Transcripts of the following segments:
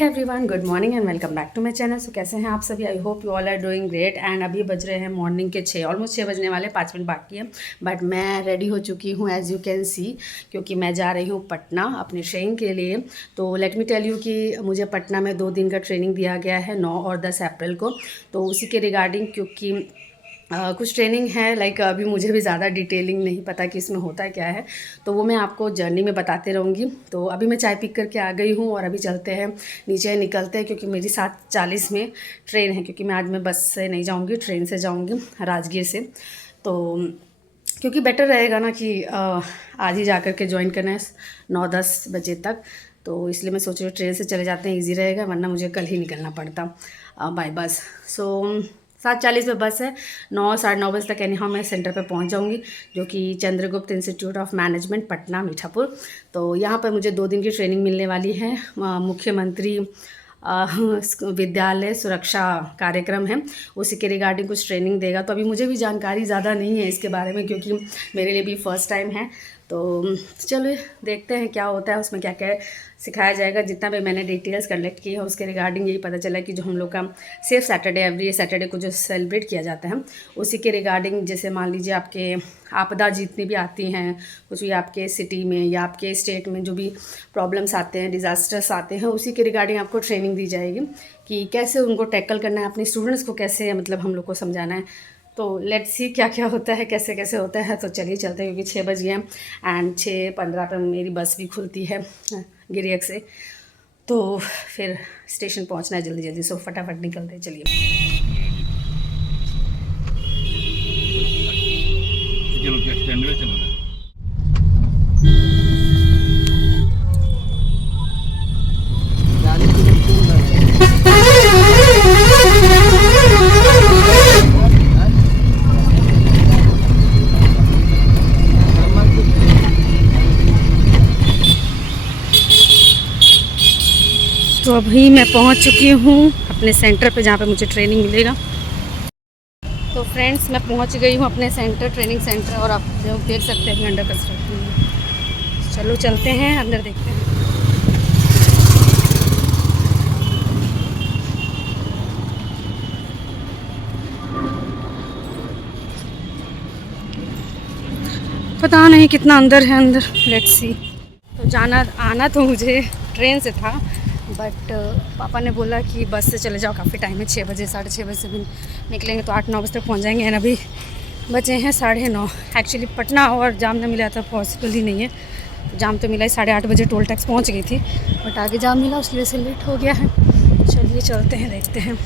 Hey everyone, good morning and welcome back to my channel. So कैसे हैं आप सभी? I hope you all are doing great. And अभी बज रहे हैं मॉर्निंग के 6, ऑलमोस्ट 6 बजने वाले, 5 मिनट बाकी है। बट मैं रेडी हो चुकी हूँ एज़ यू कैन सी, क्योंकि मैं जा रही हूँ पटना अपनी ट्रेनिंग के लिए। तो लेट मी टेल यू कि मुझे पटना में 2 दिन का ट्रेनिंग दिया गया है 9 और 10 अप्रैल को। तो उसी के रिगार्डिंग, क्योंकि कुछ ट्रेनिंग है, लाइक अभी मुझे भी ज़्यादा डिटेलिंग नहीं पता कि इसमें होता क्या है, तो वो मैं आपको जर्नी में बताते रहूँगी। तो अभी मैं चाय पी करके आ गई हूँ और अभी चलते हैं नीचे, निकलते हैं, क्योंकि मेरी 7:40 में ट्रेन है। क्योंकि मैं आज मैं बस से नहीं जाऊँगी, ट्रेन से जाऊँगी राजगीर से। तो क्योंकि बेटर रहेगा ना कि आज ही जा कर के ज्वाइन करना है 9-10 बजे तक। तो इसलिए मैं सोच रही हूँ ट्रेन से चले जाते हैं, ईजी रहेगा, वरना मुझे कल ही निकलना पड़ता बाय बस। सो 7:40 में बस है, 9 साढ़े 9 बजे तक एनी हाउ मैं सेंटर पे पहुंच जाऊंगी, जो कि Chandragupta institute of management Patna Mithapur. तो यहाँ पर मुझे 2 दिन की ट्रेनिंग मिलने वाली है। मुख्यमंत्री विद्यालय सुरक्षा कार्यक्रम है, उसी के रिगार्डिंग कुछ ट्रेनिंग देगा। तो अभी मुझे भी जानकारी ज़्यादा नहीं है इसके बारे में, क्योंकि मेरे लिए भी फर्स्ट टाइम है। तो चलो देखते हैं क्या होता है, उसमें क्या क्या सिखाया जाएगा। जितना भी मैंने डिटेल्स कलेक्ट की है उसके रिगार्डिंग यही पता चला कि जो हम लोग का सेफ सैटरडे, एवरी सैटरडे को जो सेलिब्रेट किया जाता है, उसी के रिगार्डिंग, जैसे मान लीजिए आपके आपदा जितनी भी आती हैं, कुछ भी आपके सिटी में या आपके स्टेट में जो भी प्रॉब्लम्स आते हैं, डिज़ास्टर्स आते हैं, उसी के रिगार्डिंग आपको ट्रेनिंग दी जाएगी कि कैसे उनको टैकल करना है, अपने स्टूडेंट्स को कैसे मतलब हम लोग को समझाना है। तो लेट्स सी क्या क्या होता है, कैसे कैसे होता है। तो चलिए चलते हैं, क्योंकि 6 बज गए हैं एंड 6:15 पर मेरी बस भी खुलती है गिरियक से। तो फिर स्टेशन पहुंचना है जल्दी जल्दी, सो फटाफट निकलते हैं, चलिए। तो अभी मैं पहुंच चुकी हूं अपने सेंटर पे, जहां पे मुझे ट्रेनिंग मिलेगा। तो फ्रेंड्स, मैं पहुंच गई हूं अपने सेंटर, ट्रेनिंग सेंटर, और आप देख सकते हैं अंडर कंस्ट्रक्शन है। चलो चलते हैं अंदर, देखते हैं। पता नहीं कितना अंदर है, अंदर लेट्स सी। तो जाना आना तो मुझे ट्रेन से था, बट पापा ने बोला कि बस से चले जाओ, काफ़ी टाइम है, 6 बजे 6:30 बजे से भी निकलेंगे तो 8-9 बजे तक पहुंच जाएंगे। एंड अभी बचे हैं 9:30। एक्चुअली पटना और जाम न मिला था, पॉसिबल ही नहीं है। जाम तो मिला ही 8:30 बजे, टोल टैक्स पहुंच गई थी, बट आगे जाम मिला, उसकी वजह से लेट हो गया है। चलिए चलते हैं, देखते हैं।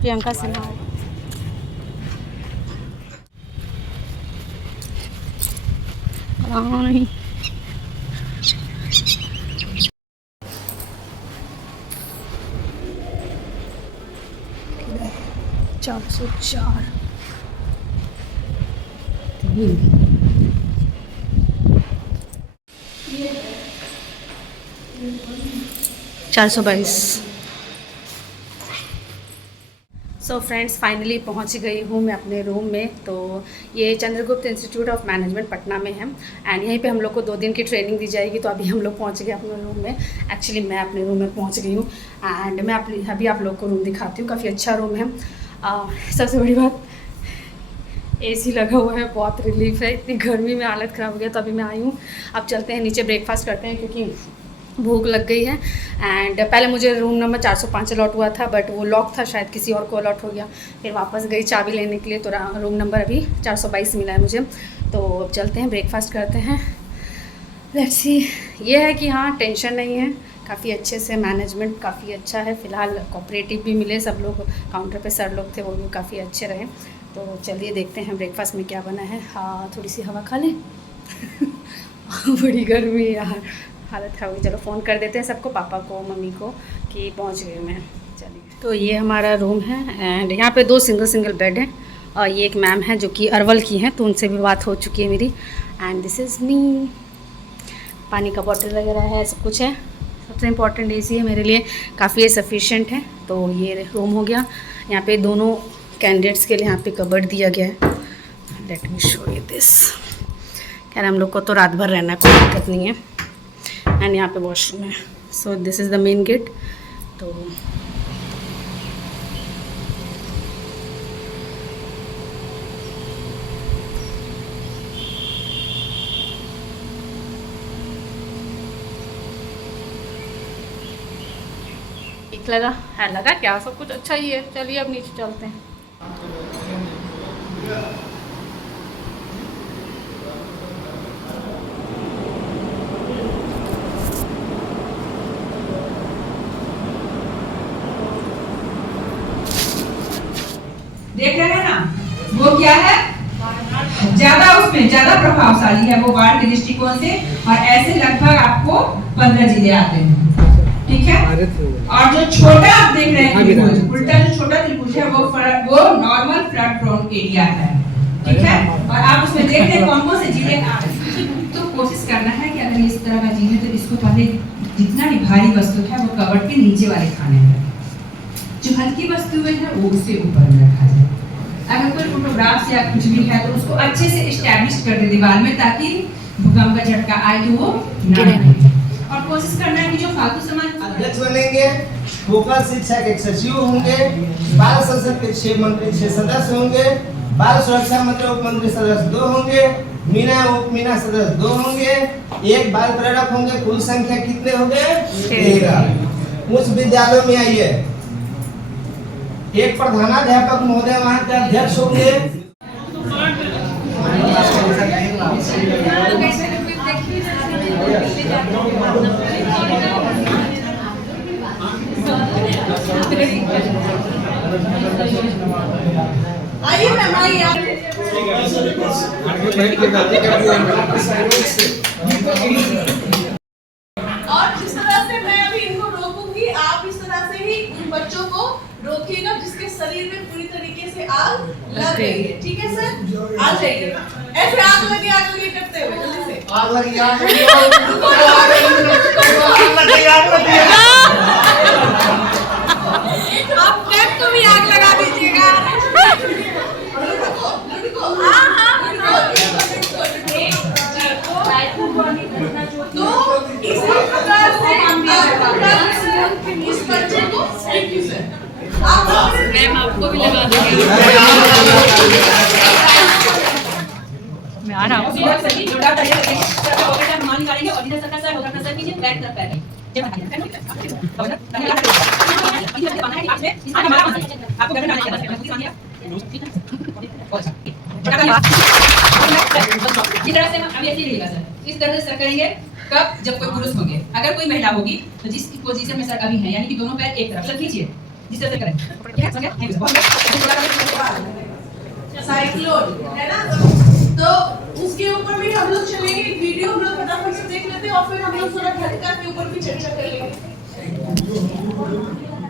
Priyanka Sinha 404 422। So friends, finally पहुंच गई हूँ मैं अपने रूम में। तो ये Chandragupta institute of management Patna में है, एंड यहीं पे हम लोग को 2 दिन की ट्रेनिंग दी जाएगी। तो अभी हम लोग पहुंच गए अपने रूम में। एक्चुअली मैं अपने रूम में पहुंच गई हूँ, एंड मैं अभी आप लोग को रूम दिखाती हूँ। काफ़ी अच्छा रूम है। सबसे बड़ी बात, AC लगा हुआ है, बहुत रिलीफ है। इतनी गर्मी में हालत ख़राब हो गया, तो अभी मैं आई हूँ। अब चलते हैं नीचे, ब्रेकफास्ट करते हैं, क्योंकि भूख लग गई है। एंड पहले मुझे रूम नंबर 405 अलॉट हुआ था, बट वो लॉक था, शायद किसी और को अलॉट हो गया। फिर वापस गई चाबी लेने के लिए, तो रूम नंबर अभी 422 मिला है मुझे। तो अब चलते हैं, ब्रेकफास्ट करते हैं। Let's see. ये है कि हाँ, टेंशन नहीं है, काफ़ी अच्छे से मैनेजमेंट काफ़ी अच्छा है। फ़िलहाल कोऑपरेटिव भी मिले, सब लोग काउंटर पे सर लोग थे, वो भी काफ़ी अच्छे रहे। तो चलिए देखते हैं ब्रेकफास्ट में क्या बना है। हाँ, थोड़ी सी हवा खा लें बड़ी गर्मी है यार, हालत खराब हुई। चलो फ़ोन कर देते हैं सबको, पापा को, मम्मी को, कि पहुंच गई मैं। चलिए, तो ये हमारा रूम है, एंड यहाँ पे 2 सिंगल बेड हैं। और ये एक मैम है जो कि अरवल की हैं, तो उनसे भी बात हो चुकी है मेरी। And this is me. पानी का बॉटल वगैरह है, सब कुछ है। सबसे इम्पॉर्टेंट AC है मेरे लिए, काफ़ी सफिशेंट है। तो ये रूम हो गया। यहाँ पे दोनों कैंडिडेट्स के लिए यहाँ पे कबर्ड दिया गया है, let me show you this. खैर हम लोग को तो रात भर रहना है, कोई दिक्कत नहीं है। एंड यहाँ पे वॉशरूम है। So this is the main gate. तो ठीक लगा है, लगा क्या सब कुछ अच्छा ही है। चलिए अब नीचे चलते हैं। देख रहे हैं ना, वो क्या है, ज्यादा उसमें ज्यादा प्रभावशाली है वो बाढ़ के दृष्टिकोण से। और ऐसे लगभग आपको 15 जिले आते हैं, ठीक है। और जो छोटा आप देख रहे हैं त्रिभुज, उल्टा जो छोटा त्रिभुज है वो नॉर्मल फ्लड प्रोन एरिया है, ठीक है। और आप उसमें देख रहे हैं कौन कौन से जिले आ रहे हैं। तो कोशिश करना है कि अगर इस तरह का चीज है तो इसको पहले जितना भी भारी वस्तु है वो कवर्ड के नीचे वाले खाने में, जो हल्की वस्तुएं हैं वो उससे ऊपर में रखा जाए। अगर कोई फोटोग्राफ्स या कुछ भी है तो उसको अच्छे से एस्टैब्लिश कर दे दीवार में, ताकि भूकंप का झटका आए तो वो ना गिरे। और कोशिश करना है कि जो फालतू सामान अध्यक्ष बनेंगे, फोकल शिक्षा के सचिव होंगे, बाल संसद के 6 मंत्री 6 सदस्य होंगे, बाल सुरक्षा मंत्री उप मंत्री सदस्य 2 होंगे, मीना उप मीना सदस्य 2 होंगे, एक बाल प्रेरक होंगे। कुल संख्या कितने होंगे? 13। उस विद्यालयों में आइए, एक प्रधानाध्यापक महोदय वहाँ के अध्यक्ष होंगे। आइए मैम, आइए आप। और जिस तरह से मैं अभी इनको रोकूंगी, आप इस तरह से ही उन बच्चों को रोकिएगा जिसके शरीर में पूरी तरीके से आग लग रही है, ठीक है सर? आ जाइए, ऐसे आग लगे करते हुए जल्दी से। आग लगी, आग लगी, आप कैप को भी आग लगा दीजिएगा। तो इसी प्रकार से इस बच्चे को थैंक यू सर। मैम आपको भी लगा देंगे। मैं आ रहा हूँ। इस तरह से सर करेंगे कब? जब कोई पुरुष होंगे। अगर कोई महिला होगी तो जिस पोजीशन में सर अभी है, यानी कि दोनों पैर एक तरफ, सर खींचिए जिस तरह से करें। साइक्लोन है ना, तो उसके ऊपर भी हम लोग चलेंगे। वीडियो हम लोग फटाफट से देख लेते हैं और फिर हम लोग थोड़ा झटका के ऊपर भी चर्चा कर लेंगे,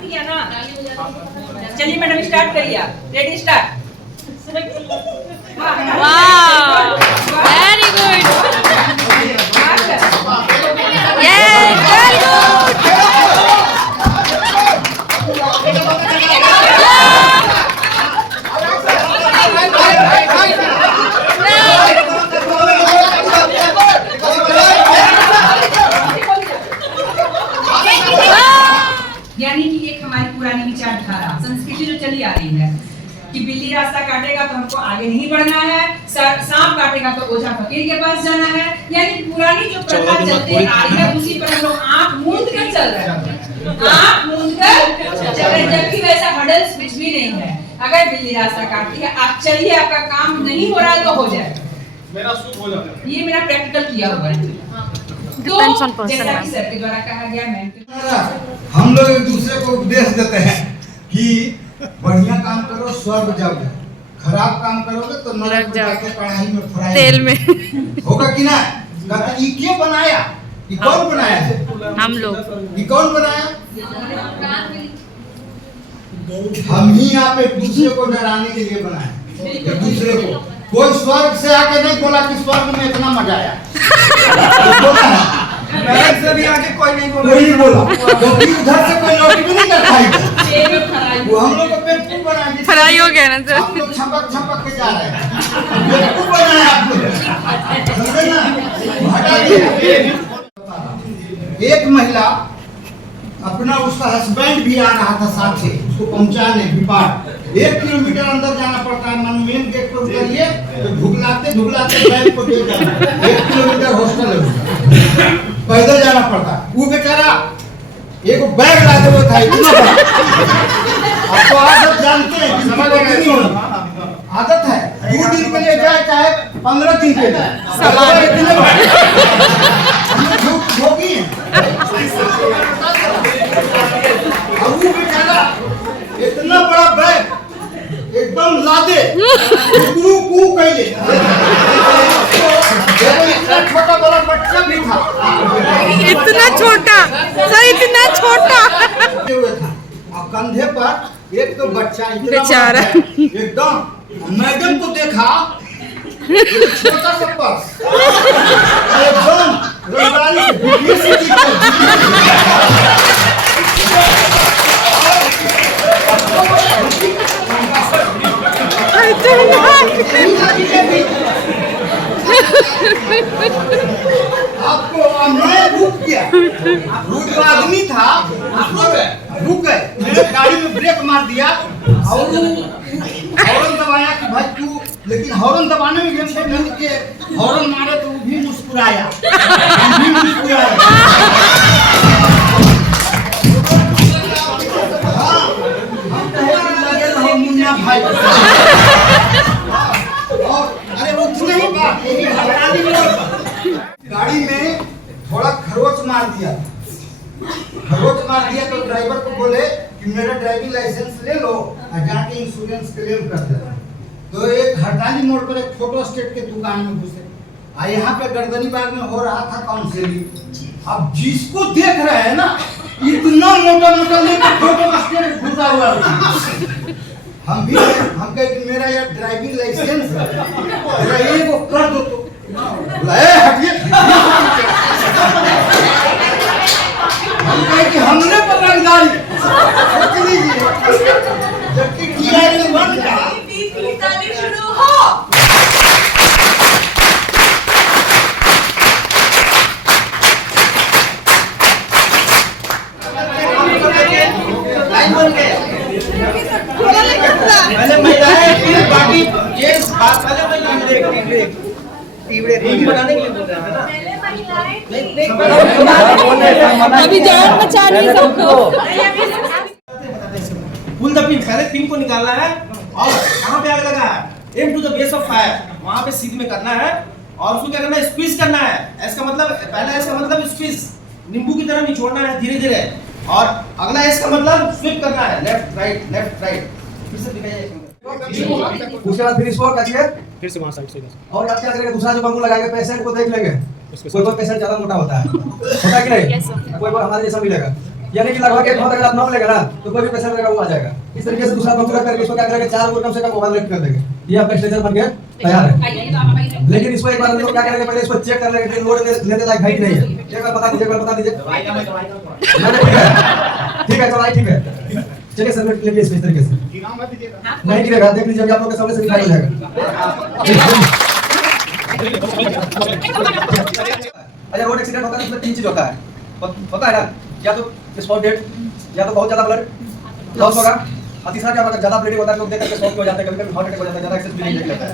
ठीक है ना? चलिए मैडम स्टार्ट करिए आप। Ready start. वाह, very good, yes very good. यानी कि एक हमारी पुरानी विचारधारा संस्कृति जो चली आ रही है कि बिल्ली रास्ता काटेगा तो हमको आगे नहीं बढ़ना है, सांप काटेगा तो ओझा फकीर के पास जाना है। यानी पुरानी जो प्रथा चलती आ रही है उसी पर हम लोग आंख मूंद कर चल रहे हैं, आंख मूंद कर चल रहे हैं, जबकि वैसा हडल्स कुछ भी नहीं है। अगर बिल्ली रास्ता काटती है, आप चलिए, आपका काम नहीं हो रहा है तो हो जाएगा, मेरा सूट हो जाएगा। ये मेरा प्रैक्टिकल किया हुआ है। तो जैसा कि सर के द्वारा कहा गया, मैं हम लोग एक दूसरे को उपदेश देते हैं कि बढ़िया काम करो स्वर्ग जाओगे, खराब काम करोगे तो नरक जाके कढ़ाई में फ्राई तेल में होगा कि ना? कहते ये क्यों बनाया? ये कौन बनाया है? हम लोग। ये कौन बनाया? हम ही यहाँ पे दूसरे को डराने के लिए बनाए, एक दूसरे को। कोई स्वर्ग से आके नहीं बोला कि स्वर्ग में इतना मजा आया, से भी आगे कोई नहीं बोला, कोई नहीं बोला, क्योंकि उधर से कोई लौट भी नहीं कर पाएगा। वो हम लोग को पेट फूल बना के फ्राई हो गया ना सर। हम लोग छपक छपक के जा रहे हैं। एक महिला अपना उसका हस्बैंड भी आ रहा था साथ से उसको पहुंचाने विपाट 1 किलोमीटर अंदर जाना पड़ता है। मन मेन गेट पर उतरिए तो ढुकलाते ढुकलाते बैग को दे जाना 1 किलोमीटर हॉस्टल है उसका, पैदल जाना पड़ता। वो बेचारा एक बैग लाते हुए था इतना बड़ा। आप तो आदत जानते हैं कि समझ नहीं होना आदत है 2 दिन के लिए जाए चाहे 15 दिन के लिए सवाल इतने होगी। अब वो बेचारा इतना बड़ा बैग एकदम लादे कू कहिए इतना छोटा बड़ा बच्चा भी था, इतना छोटा सर, इतना छोटा हुए था और कंधे पर एक तो बच्चा इतना बेचारा बड़ा है, एकदम मैडम को देखा एक छोटा सा पर्स एकदम रंगारी वीडियो से आपको मैं रुक गया, रुक आदमी था रुक गए, मैंने गाड़ी में ब्रेक मार दिया और हॉर्न दबाया कि भाई तू, लेकिन हॉर्न दबाने में भी हम नहीं कि हॉर्न मारे तो वो भी मुस्कुराया, हम भी मुस्कुराए। हाँ, हम कहे कि लगे रहो मुन्ना भाई और अरे उतने ही बात यही हड़ताली में गाड़ी में थोड़ा खरोच मार दिया तो ड्राइवर को बोले कि मेरा ड्राइविंग लाइसेंस ले लो और जाके इंश्योरेंस क्लेम कर दे। तो एक हड़ताली मोड़ पर एक फोटो स्टेट के दुकान में घुसे और यहाँ पे गर्दनी बाग में हो रहा था काउंसिलिंग। अब जिसको देख रहे हैं ना इतना मोटा मोटा लेकर फोटो स्टेट घुसा हुआ हम कहे कि मेरा यार ड्राइविंग लाइसेंस है, मेरा ये वो कर दो तो हटिए। हम कहे कि हमने पकड़ गाड़ी सोच लीजिए जबकि किया नहीं बन गया शुरू हो। पहले महिलाएं फिर बाकी ये बात पहले बनाने के लिए बोल रहे हैं ना अभी जान बचा नहीं सबको। पुल द पिन, पहले पिन को निकालना है और कहाँ पे आग लगा है aim to the base of fire, वहाँ पे सीध में करना है और उसको क्या करना है स्क्वीज करना है। इसका मतलब पहला इसका मतलब स्क्वीज नींबू की तरह निचोड़ना है धीरे धीरे, और अगला इसका मतलब स्विप करना है लेफ्ट राइट। फिर से दिखाइए उसके बाद फिर इसको कटिए फिर से वहां साइड से और आप क्या करेंगे दूसरा जो बंगू लगाएंगे पेशेंट को देख लेंगे। कोई पेशेंट ज्यादा मोटा होता है कि नहीं, कोई हमारे जैसा मिलेगा, यानी कि लगभग 1 घंटा अगर आप नाम लेगा ना तो कोई भी पेशेंट रहेगा वो आ जाएगा। इस तरीके से दूसरा बंगू लगा करके इसको क्या करेंगे 4 को कम से कम ओवर लिफ्ट कर देंगे। ये आपका स्ट्रेचर बन के तैयार है। लेकिन इसको एक बार हम लोग क्या करेंगे पहले इसको चेक कर लेंगे कि लोड लेने लायक है कि नहीं है। एक बार बता दीजिए ठीक है चलो ठीक है चलिए सबमिट लीजिए इस तरीके से नहीं गिरेगा, देख लीजिए आप लोग के सामने से दिखाई जाएगा। अच्छा रोड एक्सीडेंट होता है इसमें 3 चीज होता है, पता है ना, या तो स्पॉट डेड, या तो बहुत ज्यादा ब्लड लॉस होगा, और तीसरा क्या होगा ज्यादा ब्लीडिंग होता है, लोग देख करके शॉक हो जाते हैं, कभी कभी हार्ट अटैक हो जाता है, ज्यादा एक्सेस ब्लीडिंग नहीं लगता है।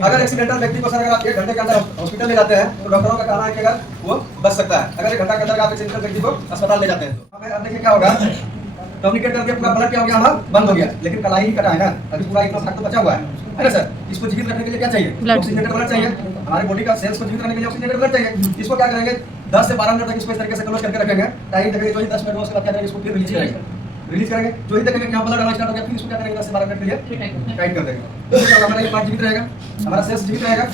अगर एक्सीडेंटल व्यक्ति को सर अगर आप 1 घंटे के अंदर हॉस्पिटल ले जाते हैं तो डॉक्टरों का कहना है कि अगर वो बच सकता है। अगर 1 घंटा के अंदर आप एक्सीडेंटल व्यक्ति को अस्पताल ले जाते हैं तो अब देखिए क्या होगा, कम्युनिकेट करके पूरा ब्लड क्या हो गया हमारा बंद हो गया, लेकिन कलाई ही कटा है ना, अभी पूरा इतना भाग तो बचा हुआ है ना सर। इसको जीवित रखने के लिए क्या चाहिए, ऑक्सीजनेटेड ब्लड चाहिए। हमारे बॉडी का सेल्स को जीवित रखने के लिए ऑक्सीजनेटेड ब्लड चाहिए। इसको क्या करेंगे 10 से 12 मिनट तक इसको इस तरीके से क्लोज करके रखेंगे, टाइम देखेंगे जो ही 10 मिनट में उसके बाद क्या करेंगे इसको फिर रिलीज करेंगे जो ही देखेंगे यहाँ ब्लड आना स्टार्ट हो गया, फिर इसको क्या करेंगे 10 से 12 मिनट के लिए टाइट कर देंगे। हमारा ये पार्ट जीवित रहेगा, हमारा सेल्स जीवित रहेगा।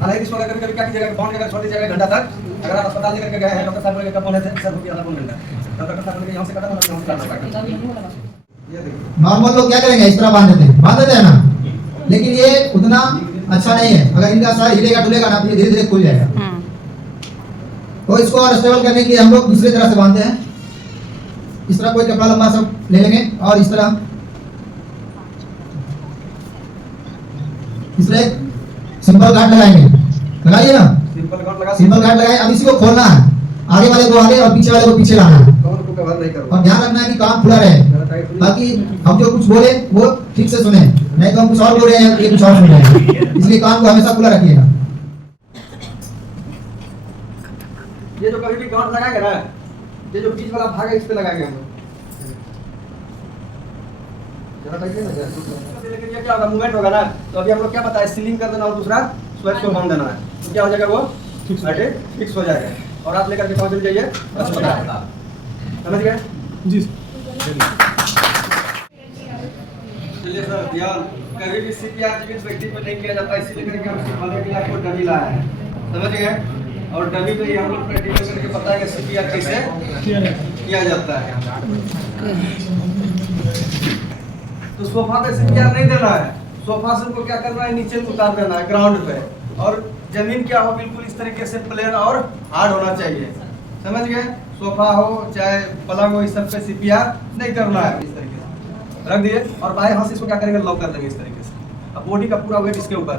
हालांकि इसको कभी कभी क्या कीजिएगा बाउंड करके छोड़ दीजिएगा 1 घंटा तक। अगर आप अस्पताल लेकर के गए हैं डॉक्टर साहब बोलेंगे कब बोले थे सर रुपये आधा मिलता है, डॉक्टर साहब बोलेंगे यहाँ से कटा यहाँ से काटना पड़ेगा। नॉर्मल लोग क्या करेंगे इस तरह बांध देते हैं ना, लेकिन ये उतना अच्छा नहीं है। अगर इनका सर हिलेगा डुलेगा ना तो ये धीरे धीरे खुल जाएगा। तो इसको और स्टेबल करने के लिए हम लोग दूसरी तरह से बांधते हैं। इस तरह कोई कपड़ा लंबा सब ले लेंगे और इस तरह सिंपल गार्ड लगाएंगे, लगाइए ना सिंपल गार्ड लगाए। अब इसी को खोलना है आगे वाले को आगे और पीछे वाले को पीछे लाना है कौन को कवर नहीं करूंगा और ध्यान रखना है कि कान खुला रहे ताकि हम जो कुछ बोले वो ठीक से सुने, नहीं तो हम कुछ और बोल रहे हैं ये कुछ और सुन रहे हैं, इसलिए कान को हमेशा खुला रखिएगा। ये जो कभी भी गांठ लगाएंगे ना, ये जो बीच वाला भाग है इस पे लगाएंगे हम लोग। जरा देखिए ना जरा, लेकिन ये क्या होगा, मूवमेंट होगा ना, तो अभी हम लोग क्या बताया, सीलिंग कर देना और दूसरा स्वेच को बांध देना है, तो क्या हो जाएगा, वो फिक्स हो जाएगा। और आप लेकर के कहाँ चले जाइए अस्पताल, समझ गए जी। चलिए सर, ध्यान, कभी भी सीपीआर जीवित व्यक्ति पर नहीं किया जाता, इसीलिए करके हम सिखाने के लिए आपको डमी लाया है, समझ गए। और डमी पे हम लोग प्रैक्टिकल करके पता है कि सीपीआर कैसे किया जाता है। तो सोफा पे सीपीआर नहीं देना है, सोफा से उनको क्या करना है, नीचे उतार देना है ग्राउंड पे, और जमीन क्या हो, बिल्कुल इस तरीके से प्लेन और हार्ड होना चाहिए, समझ गए। सोफा हो चाहे पलंग हो, इस सब पे सीपीआर नहीं करना है, इस तरीके से रख दिए और बाएं हाथ से इसको क्या करेंगे, लॉक कर देंगे इस तरीके से। अब बॉडी का पूरा वेट इसके ऊपर,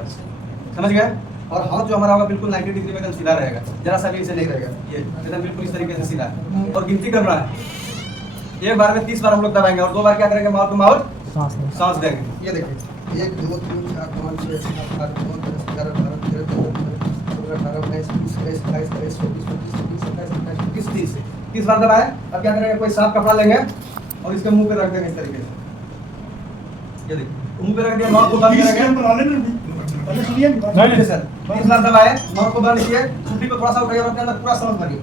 समझ गए। और हाथ जो हमारा होगा बिल्कुल 90 डिग्री में एकदम सीधा रहेगा, जरा सा भी इसे नहीं रहेगा, ये एकदम बिल्कुल इस तरीके से सीधा। और गिनती करना है, एक बार में 30 बार हम लोग दबाएंगे और 2 बार क्या करेंगे, माउथ टू माउथ सांस देंगे। ये देखिए 1 2 3 4 5 6 7 8 9 10 11 12 13 14 15 16 17 18 19 20 21 22 23 24 25 26 30 बार दबाए। अब क्या करेंगे, कोई साफ कपड़ा लेंगे और इसके मुंह पे रख देंगे इस तरीके से, ये देखिए मुंह पे रख दिया, माउथ को बंद करेंगे। नहीं सर, 30 बार दबाए, माउथ को बंद किए, छुट्टी को थोड़ा सा उठाइए और अपने अंदर पूरा सांस भरिए।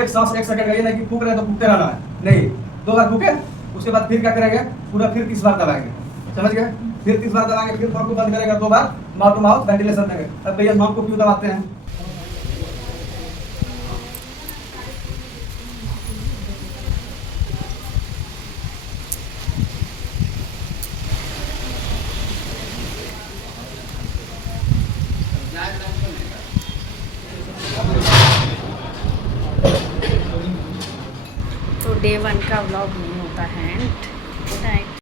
एक सांस 1 सेकंड का, ये नहीं कि फूक रहे तो फूकते रहना है, नहीं, 2 बार फूके, उसके बाद फिर क्या करेंगे, पूरा फिर 30 बार दबाएंगे, समझ गए। फिर 30 बार दबाएंगे, फिर माउथ को बंद करेंगे, 2 बार माउथ टू माउथ वेंटिलेशन देंगे। अब भैया माउथ को क्यों दबाते हैं, तो डे 1 का व्लॉग नहीं होता है एंड गुड नाइट।